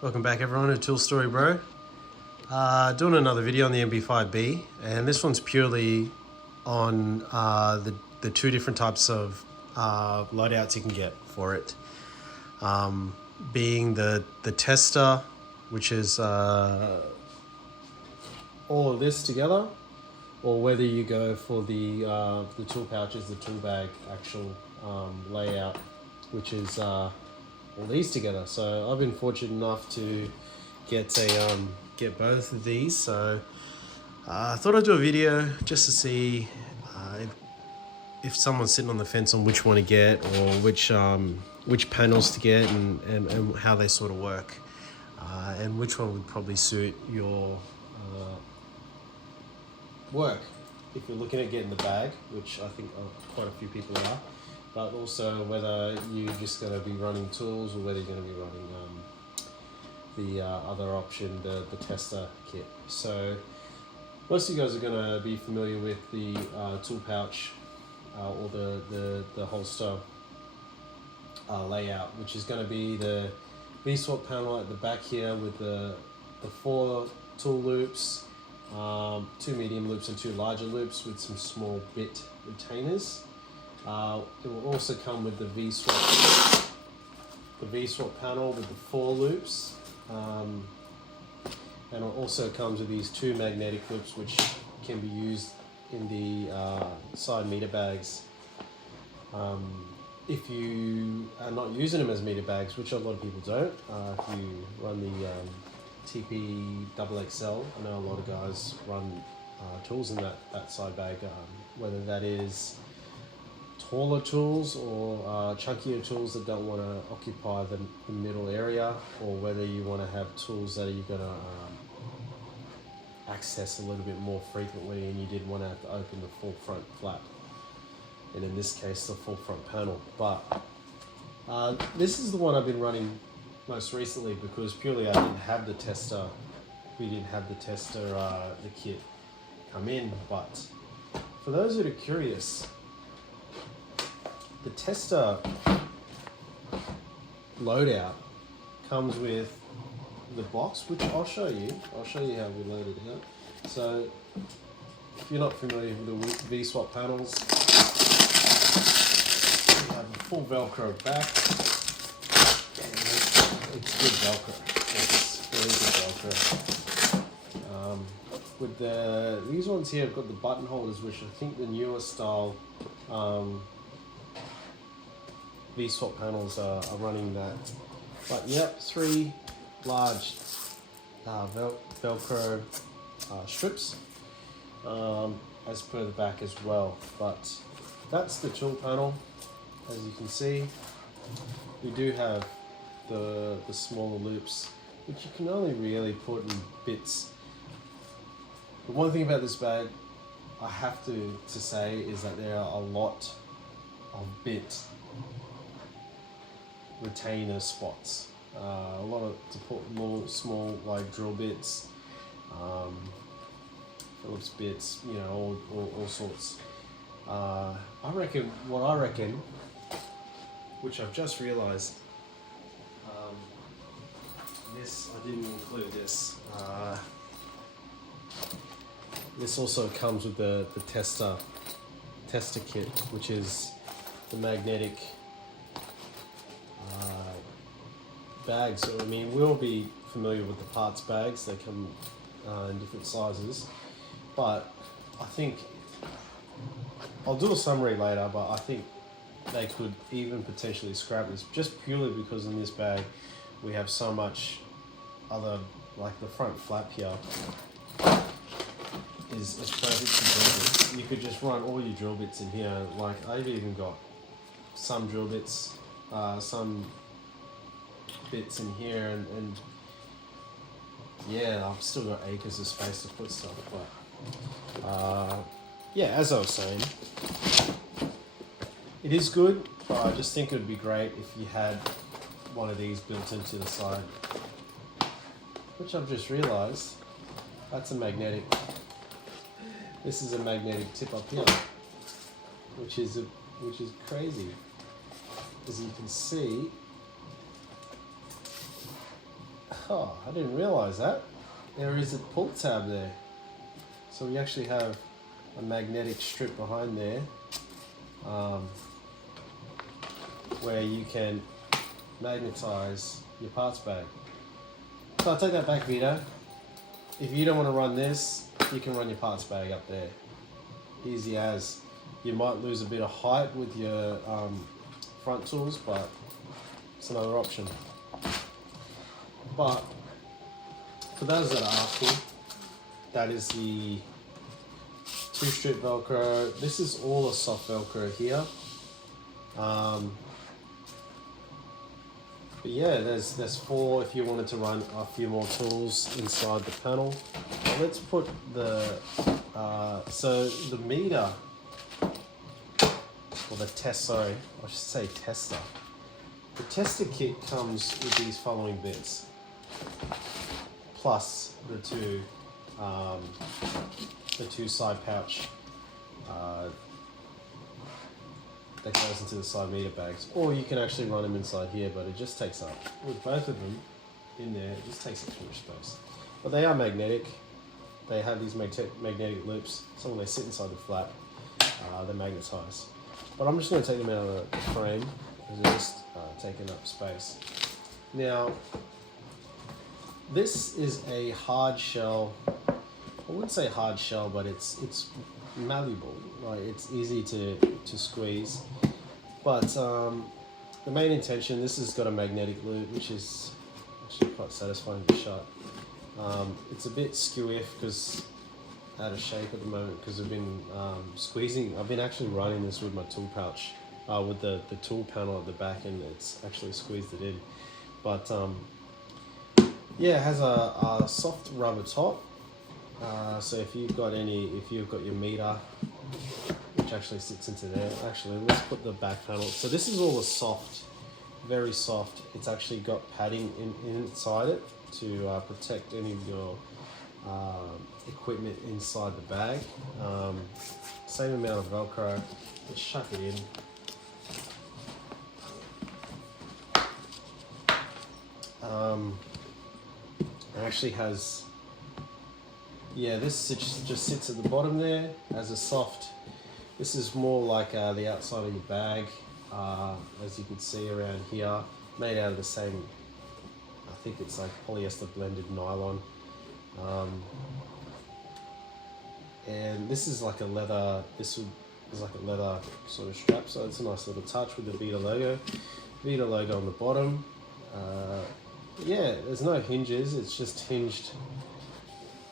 Welcome back everyone to Tool Story Bro. Doing another video on the MB5B, and this one's purely on the two different types of loadouts you can get for it. Being the tester, which is all of this together, or whether you go for the tool pouches, the tool bag actual layout, which is all these together. So I've been fortunate enough to get both of these. So I thought I'd do a video just to see if someone's sitting on the fence on which one to get, or which panels to get, and how they sort of work, and which one would probably suit your work if you're looking at getting the bag, which I think quite a few people are, but also whether you're just going to be running tools or whether you're going to be running the other option, the tester kit. So most of you guys are going to be familiar with the tool pouch or the holster layout, which is going to be the VSwap panel at the back here with the 4 tool loops, 2 medium loops and 2 larger loops with some small bit retainers. It will also come with the VSwap panel with the 4 loops, and it also comes with these 2 magnetic loops which can be used in the side meter bags. If you are not using them as meter bags, which a lot of people don't, if you run the TP XXL, I know a lot of guys run tools in that side bag, whether that is taller tools or chunkier tools that don't want to occupy the middle area, or whether you want to have tools that you're going to access a little bit more frequently, and you didn't want to have to open the full front flap, and in this case the full front panel. But this is the one I've been running most recently because purely I didn't have the tester. We didn't have the tester, the kit come in. But for those that are curious, the tester loadout comes with the box, which I'll show you. I'll show you how we load it out. So if you're not familiar with the VswapPanels, we have a full Velcro back. It's good Velcro. It's very good Velcro. With these ones here, I've got the button holders, which I think the newer style VswapPanels are running that. But yep, 3 large Velcro strips as per the back as well. But that's the tool panel. As you can see, we do have the smaller loops, which you can only really put in bits. The one thing about this bag I have to say is that there are a lot of bit retainer spots, a lot of to put more small like drill bits, Phillips bits, you know, all sorts. I reckon, which I've just realized, this, I didn't include this. This also comes with the tester kit, which is the magnetic bags. So I mean, we'll be familiar with the parts bags. They come in different sizes, but I think I'll do a summary later, but I think they could even potentially scrap this, just purely because in this bag we have so much other, like the front flap here is perfect for drill bits. You could just run all your drill bits in here. Like I've even got some drill bits, some bits in here, and yeah, I've still got acres of space to put stuff. But yeah, as I was saying, it is good, but I just think it would be great if you had one of these built into the side, which I've just realized that's a magnetic. This is a magnetic tip up here, which is crazy. As you can see, Oh, I didn't realize that. There is a pull tab there. So we actually have a magnetic strip behind there where you can magnetize your parts bag. So I'll take that back, Veto. If you don't want to run this, you can run your parts bag up there. Easy as. You might lose a bit of height with your front tools, but it's another option. But for those that are asking, that is the 2-strip Velcro. This is all a soft Velcro here. But yeah, there's 4 if you wanted to run a few more tools inside the panel. But let's put the so the meter, or the test. Sorry, I should say tester. The tester kit comes with these following bits, plus the two side pouch that goes into the side meter bags, or you can actually run them inside here, but it just takes up, with both of them in there, it just takes up too much space. But they are magnetic. They have these magnetic loops, so when they sit inside the flap, they're magnetized. But I'm just going to take them out of the frame because they're just taking up space. Now, this is a hard shell. I wouldn't say hard shell, but it's malleable. Like, it's easy to squeeze. But the main intention, this has got a magnetic loop, which is actually quite satisfying to shut. It's a bit skewy because out of shape at the moment because I've been squeezing. I've been actually running this with my tool pouch, with the tool panel at the back, and it's actually squeezed it in. But yeah, it has a soft rubber top. So if you've got your meter, which actually sits into there. Actually, let's put the back panel. So this is all a soft, very soft. It's actually got padding inside it to protect any of your equipment inside the bag. Same amount of Velcro. Let's chuck it in. It actually has, yeah, this just sits at the bottom there as a soft. This is more like the outside of your bag, as you can see around here, made out of the same, I think it's like polyester blended nylon. And this is like a leather, is like a leather sort of strap, so it's a nice little touch with the Veto logo on the bottom. Yeah, there's no hinges, it's just hinged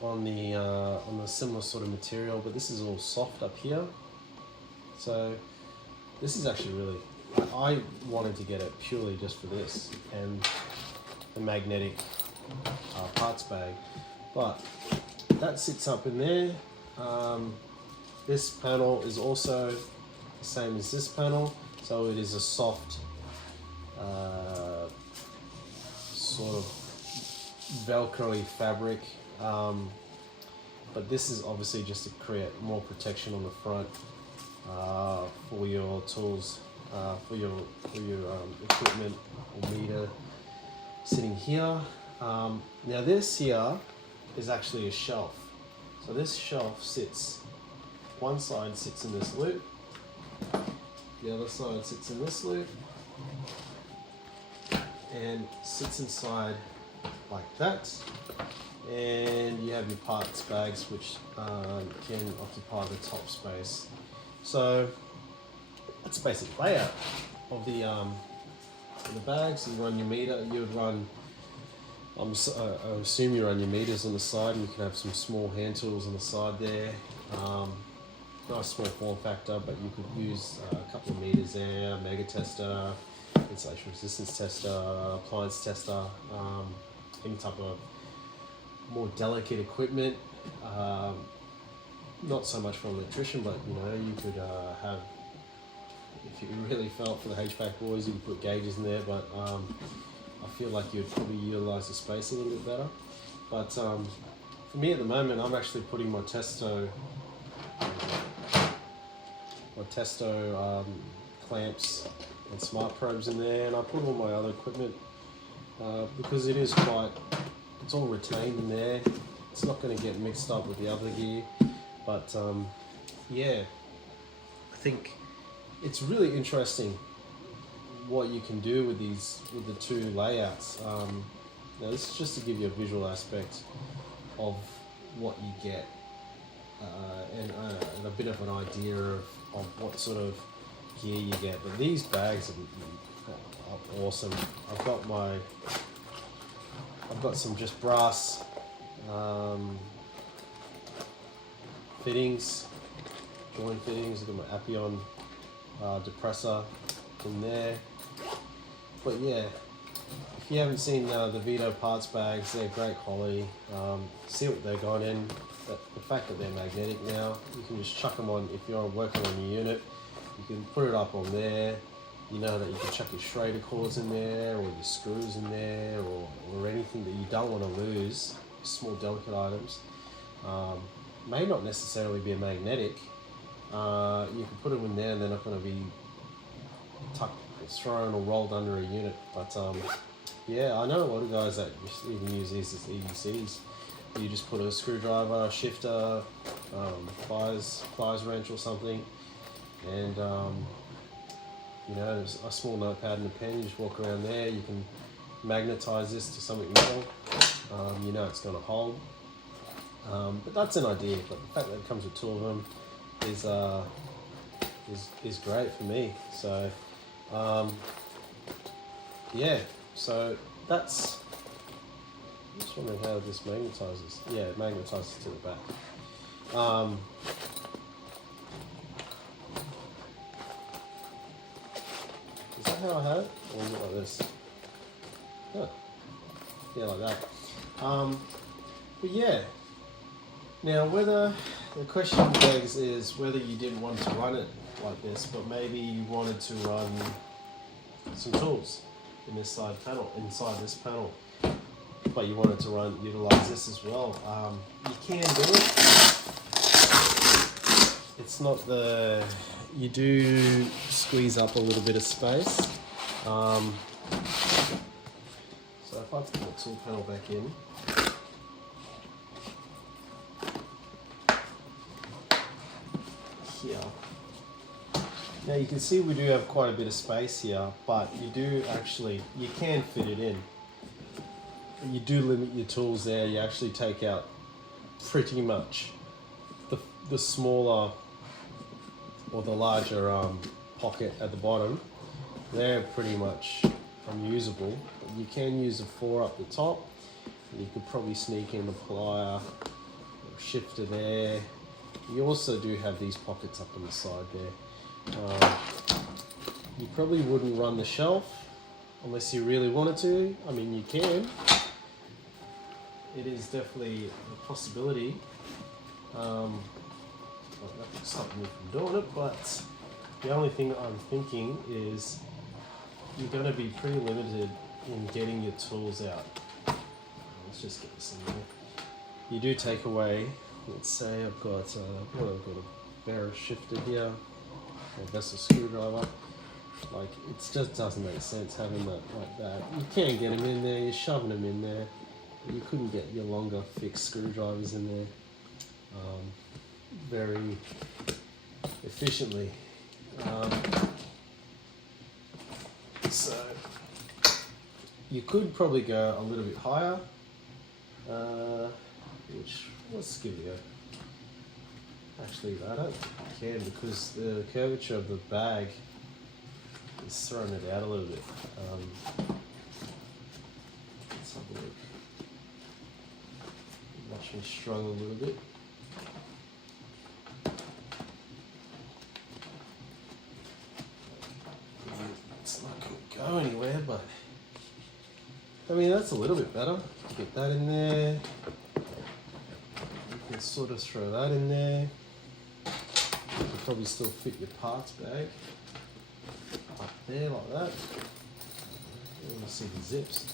on the similar sort of material, but this is all soft up here. So this is actually really, I wanted to get it purely just for this and the magnetic parts bag, but that sits up in there. This panel is also the same as this panel, so it is a soft sort of Velcro-y fabric, but this is obviously just to create more protection on the front for your tools, for your equipment or meter sitting here. Now this here is actually a shelf. So this shelf sits, one side sits in this loop, the other side sits in this loop, and sits inside like that. And you have your parts bags, which can occupy the top space. So that's the basic layout of the bags. You run your meter. You would run. I assume you run your meters on the side, and you can have some small hand tools on the side there. Nice small form factor, but you could use a couple of meters there, a mega tester, insulation resistance tester, appliance tester, any type of more delicate equipment. Not so much for an electrician, but you know, you could have, if you really felt for the HVAC boys, you could put gauges in there, but I feel like you'd probably utilize the space a little bit better. But for me at the moment, I'm actually putting my Testo clamps and smart probes in there, and I put all my other equipment because it is quite it's all retained in there. It's not going to get mixed up with the other gear, but yeah, I think it's really interesting what you can do with the two layouts. Now this is just to give you a visual aspect of what you get, and a bit of an idea of what sort of gear you get. But these bags are awesome. I've got some just brass fittings, joint fittings. I've got my Appion depressor in there. But yeah, if you haven't seen the Veto parts bags, they're great quality. See what they're got in. The fact that they're magnetic now, you can just chuck them on. If you're working on your unit, you can put it up on there. You know that you can chuck your Schrader cords in there, or your screws in there, or anything that you don't want to lose, small delicate items. May not necessarily be a magnetic. You can put them in there and they're not going to be tucked, thrown or rolled under a unit. But yeah, I know a lot of guys that even use these as EDCs. You just put a screwdriver, a shifter, pliers wrench or something, and you know, there's a small notepad and a pen. You just walk around there. You can magnetize this to something metal. You know it's going to hold. But that's an idea. But the fact that it comes with two of them is great for me. So yeah. So that's. I'm just wondering how this magnetizes. Yeah, it magnetizes to the back. Is that how I have it? Or is it like this? Huh. Yeah, like that. But yeah. Now, whether the question begs is whether you didn't want to run it like this, but maybe you wanted to run some tools in this side panel, inside this panel, but you wanted to utilize this as well. You can do it. It's not you do squeeze up a little bit of space. So if I put the tool panel back in, here. Now you can see we do have quite a bit of space here, but you can fit it in. You do limit your tools there. You actually take out pretty much the smaller or the larger pocket at the bottom. They're pretty much unusable. But you can use a 4 up the top. You could probably sneak in the plier or shifter there. You also do have these pockets up on the side there. You probably wouldn't run the shelf unless you really wanted to. I mean, you can. It is definitely a possibility. Nothing stopping me from doing it, but the only thing I'm thinking is you're going to be pretty limited in getting your tools out. Let's just get this in there. You do take away, let's say I've got a barrel shifter here, a vessel screwdriver. Like, it just doesn't make sense having that like that. You can get them in there, you're shoving them in there. You couldn't get your longer fixed screwdrivers in there very efficiently. So you could probably go a little bit higher, which let's give it a go. Actually, I don't think I can because the curvature of the bag is throwing it out a little bit. Let's have a look. Watch me struggle a little bit. It's not going to go anywhere, but I mean, that's a little bit better. Get that in there. You can sort of throw that in there. You can probably still fit your parts bag up there like that. You want to see the zips.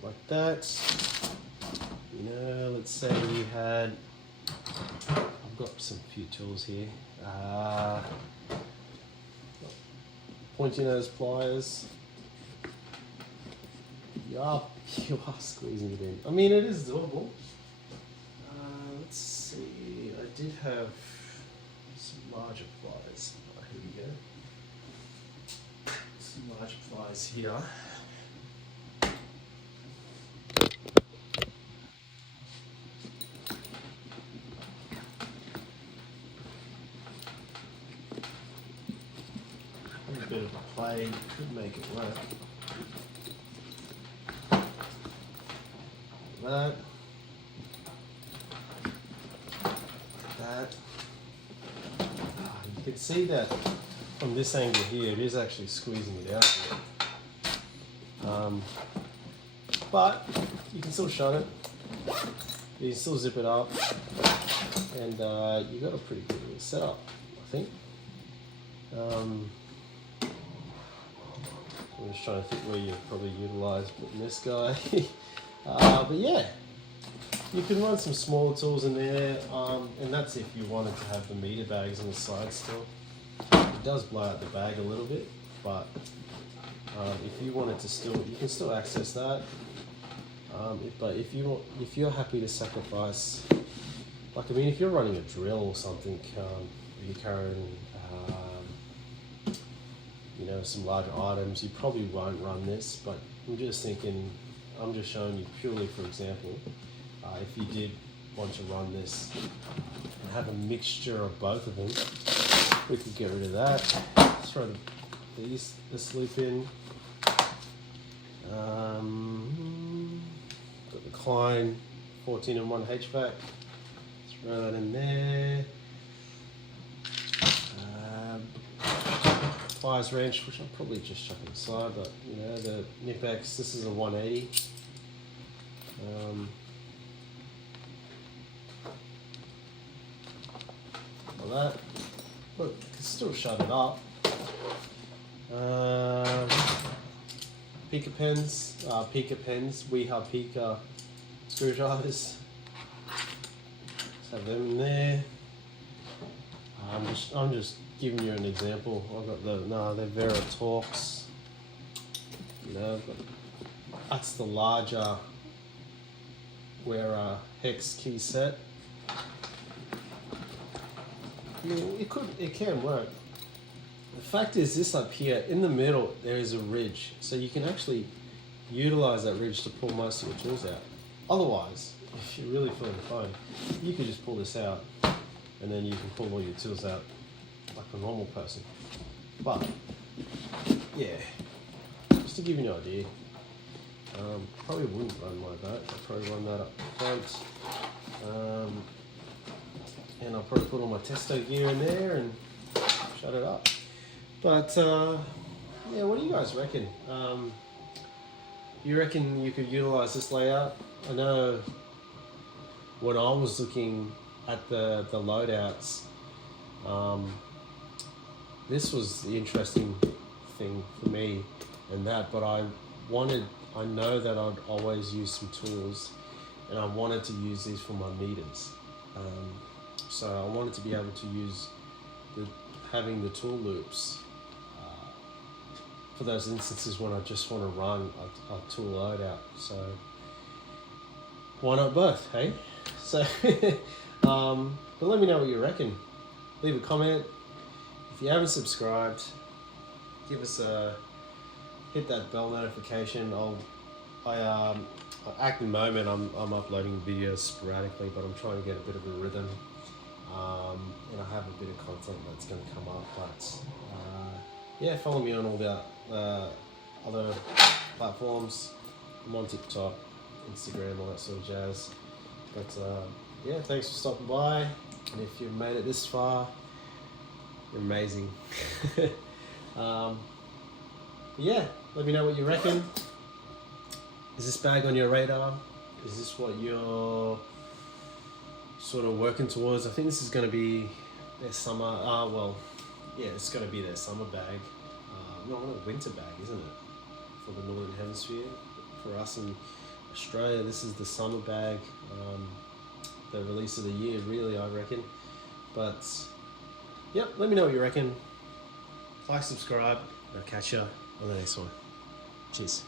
Like that. You know, let's say we had, I've got some few tools here. Pointy nose pliers. You are squeezing it in. I mean, it is doable. Let's see. I did have some larger pliers. Oh, here we go. Some larger pliers here. A bit of a play could make it work. That. You can see that from this angle here, it is actually squeezing it out here. But you can still shut it. You can still zip it up, and you got a pretty good little setup, I think. I'm just trying to think where you probably utilize putting this guy. But yeah, you can run some smaller tools in there, and that's if you wanted to have the meter bags on the side still. It does blow out the bag a little bit, but if you wanted to still, you can still access that. But if you're happy to sacrifice, like I mean, if you're running a drill or something, you're carrying, you know, some larger items, you probably won't run this. But I'm just thinking, I'm just showing you purely for example. If you did want to run this and have a mixture of both of them, we could get rid of that. Throw this loop in. Got the Klein 14-in-1 HVAC. Throw that in there. Pliers wrench, which I'll probably just chuck inside, but you know, the Nipex, this is a 180. That. Look, you can still shut it up. Pika pens, Weha Pika screwdrivers. Let's have them in there. I'm just giving you an example. I've got they're Vera Torx. You know, that's the larger Wera hex key set. I mean, it can work. The fact is, this up here in the middle there is a ridge, so you can actually utilize that ridge to pull most of your tools out. Otherwise, if you're really feeling the phone, you could just pull this out, and then you can pull all your tools out like a normal person. But yeah, just to give you an idea, probably wouldn't run like that. I'd probably run that up front. And I'll probably put all my testo gear in there and shut it up. But yeah, what do you guys reckon? You reckon you could utilize this layout? I know when I was looking at the loadouts, this was the interesting thing for me and that, but I know that I'd always use some tools, and I wanted to use these for my meters. So I wanted to be able to use having the tool loops for those instances when I just want to run a tool loadout. So why not both, hey? So, but let me know what you reckon. Leave a comment. If you haven't subscribed, give us hit that bell notification. At the moment I'm uploading videos sporadically, but I'm trying to get a bit of a rhythm. And I have a bit of content that's going to come up, but yeah, follow me on all the other platforms. I'm on TikTok, Instagram, all that sort of jazz. But yeah, thanks for stopping by, and if you've made it this far, you're amazing. Yeah, let me know what you reckon. Is this bag on your radar? Is this what you're sort of working towards? I think this is going to be their summer. Well, yeah, it's going to be their summer bag. Not a winter bag, isn't it? For the Northern Hemisphere. For us in Australia, this is the summer bag. The release of the year, really, I reckon. But yep, let me know what you reckon. Like, subscribe, and I'll catch you on the next one. Cheers.